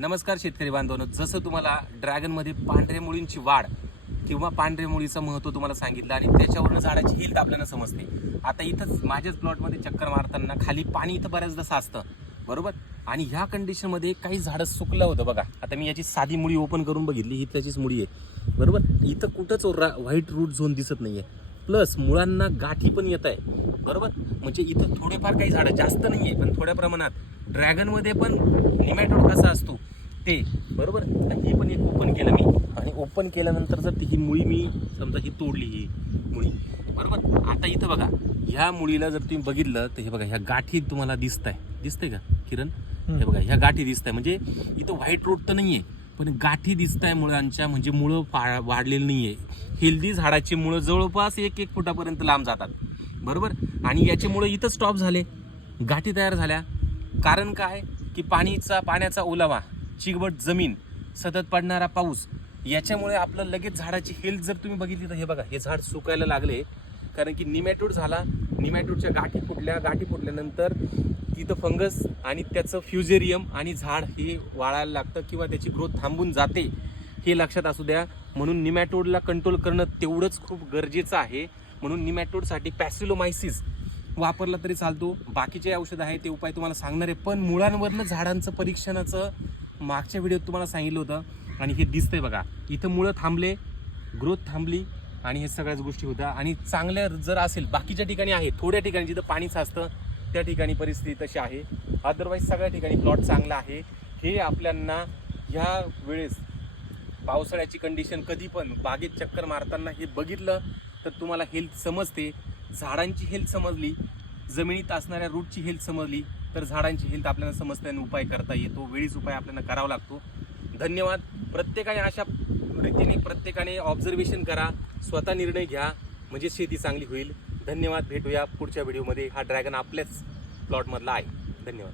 नमस्कार शेतकरी बांधवांनो. जसं तुम्हाला ड्रॅगनमध्ये पांढऱ्या मुळींची वाढ किंवा पांढऱ्या मुळीचं महत्त्व तुम्हाला सांगितलं आणि त्याच्यावरून झाडाची हिल्ट आपल्याला समजते आता इथंच माझ्याच प्लॉटमध्ये चक्कर मारताना खाली पाणी इथं बऱ्याचदा साचतं बरोबर? आणि ह्या कंडिशनमध्ये काही झाडं सुकलं होतं बघा. आता मी याची साधी मुळी ओपन करून बघितली ही त्याचीच मुळी आहे बरोबर? इथं कुठंच व्हाईट रूट झोन दिसत नाही आहे प्लस मुळांना गाठी पण येत आहे बरोबर? म्हणजे इथं थोडेफार काही झाडं जास्त नाही आहे पण थोड्या प्रमाणात. ड्रॅगनमध्ये पण निमॅटोड कसा असतो ते. बरोबर? हे पण एक ओपन केलं मी. आणि ओपन केल्यानंतर जर ही मुळी मी समजा ही तोडली ही मुळी. बरोबर? आता इथं बघा ह्या मुळीला जर तुम्ही बघितलं तर हे बघा ह्या गाठी तुम्हाला दिसत आहे दिसतंय का किरण? हे बघा ह्या गाठी दिसत आहे म्हणजे इथं व्हाईट रोड तर नाही आहे पण गाठी दिसत आहे मुळांच्या म्हणजे मुळं पा वाढलेली नाही आहे हेल्दी झाडाची मुळं जवळपास एक एक फुटापर्यंत लांब जातात. बरोबर? आणि याचे मुळं इथं स्टॉप झाले. गाठी तयार झाल्या. कारण काय की पाणीचा पाण्याचा ओलावा चिकबट जमीन सतत पडणारा पाऊस याच्यामुळे आपलं लगेच झाडाची हेल्थ जर तुम्ही बघितली तर हे बघा हे झाड सुकायला लागले. कारण की निमॅटोड झाला निमॅटोडच्या गाठी फुटल्या गाठी फुटल्यानंतर तिथं फंगस आणि त्याचं फ्युजेरियम आणि झाड हे वाळायला लागतं किंवा त्याची ग्रोथ थांबून जाते हे लक्षात असू द्या. म्हणून निमॅटोडला कंट्रोल करणं तेवढंच खूप गरजेचं आहे. म्हणून निमॅटोडसाठी पॅसिलोमायसिस वापरला तरी चालतो. बाकीचे औषध आहे ते उपाय तुम्हाला सांगणार आहे. पण मुळांवरनं झाडांचं परीक्षणाचं मागच्या व्हिडिओत तुम्हाला सांगितलं होतं. आणि हे दिसतंय बघा. इथं मुळं थांबले ग्रोथ थांबली आणि हे सगळ्याच गोष्टी होत्या. आणि चांगल्या जर असेल बाकीच्या ठिकाणी आहे थोड्या ठिकाणी जिथं पाणी साचतं त्या ठिकाणी परिस्थिती तशी आहे. अदरवाईज सगळ्या ठिकाणी प्लॉट चांगला आहे. हे आपल्यांना ह्या वेळेस पावसाळ्याची कंडिशन कधी पण बागेत चक्कर मारताना हे बघितलं तर तुम्हाला हेल्थ समजते. झाडांची हेल्थ समजली जमिनीत असणाऱ्या रूटची हेल्थ समजली तर झाडांची हेल्थ आपल्याला समजते आणि उपाय करता येतो. वेळीच उपाय आपल्याला करावा लागतो. धन्यवाद. प्रत्येकाने अशा रीतीने प्रत्येकाने ऑब्झर्वेशन करा स्वतः निर्णय घ्या म्हणजे शेती चांगली होईल. धन्यवाद. भेटूया पुढच्या व्हिडिओमध्ये हा ड्रॅगन आपल्याच प्लॉटमधला आहे. धन्यवाद.